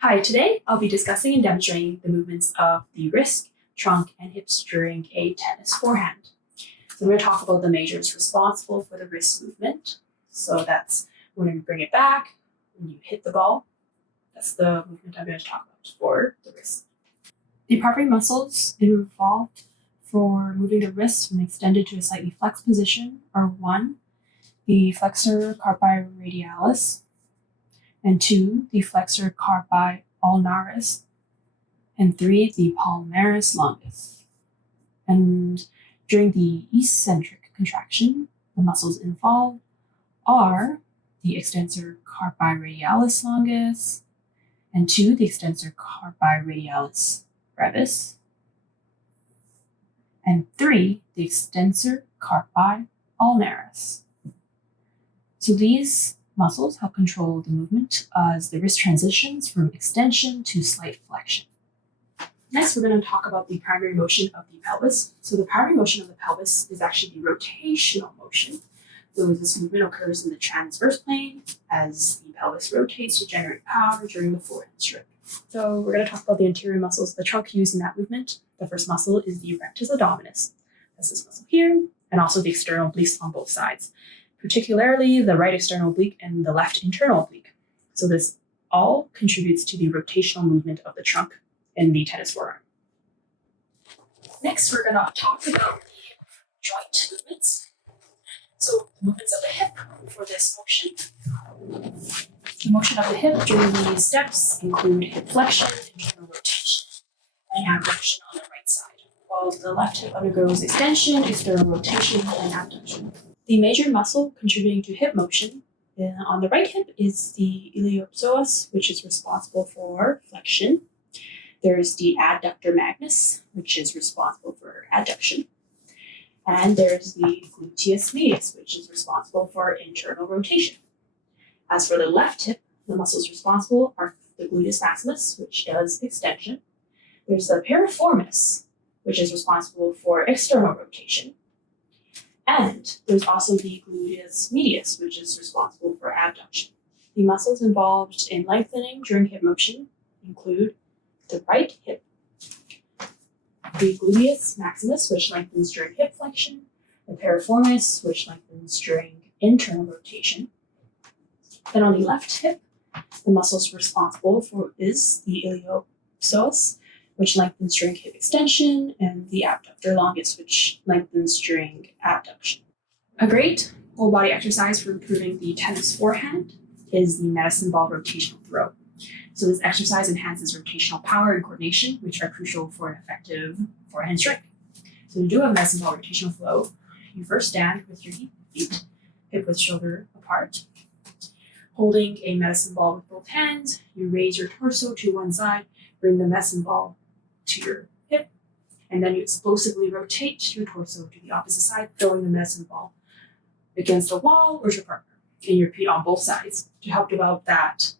Hi, today I'll be discussing and demonstrating the movements of the wrist, trunk, and hips during a tennis forehand. So I'm going to talk about the majors responsible for the wrist movement. So that's when you bring it back, when you hit the ball. That's the movement I'm going to talk about for the wrist. The primary muscles involved for moving the wrist from extended to a slightly flexed position are 1, the flexor carpi radialis, and 2, the flexor carpi ulnaris, and 3, the palmaris longus. And during the eccentric contraction, the muscles involved are the extensor carpi radialis longus, and 2, the extensor carpi radialis brevis, and 3, the extensor carpi ulnaris. So these muscles help control the movement as the wrist transitions from extension to slight flexion. Next, we're going to talk about the primary motion of the pelvis. So the primary motion of the pelvis is actually the rotational motion. So this movement occurs in the transverse plane as the pelvis rotates to generate power during the forehand stroke. So we're going to talk about the interior muscles of the trunk used in that movement. The first muscle is the rectus abdominis. That's this muscle here, and also the external obliques on both sides, particularly the right external oblique and the left internal oblique. So this all contributes to the rotational movement of the trunk in the tennis forearm. Next, we're going to talk about the joint movements. So the movements of the hip for this motion. The motion of the hip during these steps include hip flexion, internal rotation, and abduction on the right side, while the left hip undergoes extension, external rotation, and abduction. The major muscle contributing to hip motion on the right hip is the iliopsoas, which is responsible for flexion. There's the adductor magnus, which is responsible for adduction. And there's the gluteus medius, which is responsible for internal rotation. As for the left hip, the muscles responsible are the gluteus maximus, which does extension. There's the piriformis, which is responsible for external rotation. And there's also the gluteus medius, which is responsible for abduction. The muscles involved in lengthening during hip motion include the right hip, the gluteus maximus, which lengthens during hip flexion, the piriformis, which lengthens during internal rotation. Then on the left hip, the muscles responsible for is the iliopsoas, which lengthens during hip extension, and the abductor longus, which lengthens during abduction. A great whole body exercise for improving the tennis forehand is the medicine ball rotational throw. So this exercise enhances rotational power and coordination, which are crucial for an effective forehand strike. So to do a medicine ball rotational flow, you first stand with your feet hip width shoulder apart. Holding a medicine ball with both hands, you raise your torso to one side, bring the medicine ball to your hip, and then you explosively rotate your torso to the opposite side, throwing the medicine ball against a wall or to your partner. And you repeat on both sides to help develop that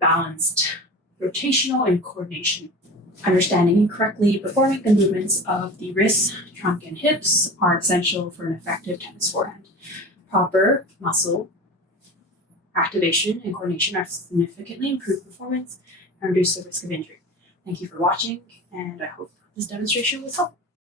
balanced rotational and coordination. Understanding and correctly performing the movements of the wrists, trunk, and hips are essential for an effective tennis forehand. Proper muscle activation and coordination are significantly improve performance and reduce the risk of injury. Thank you for watching, and I hope this demonstration was helpful.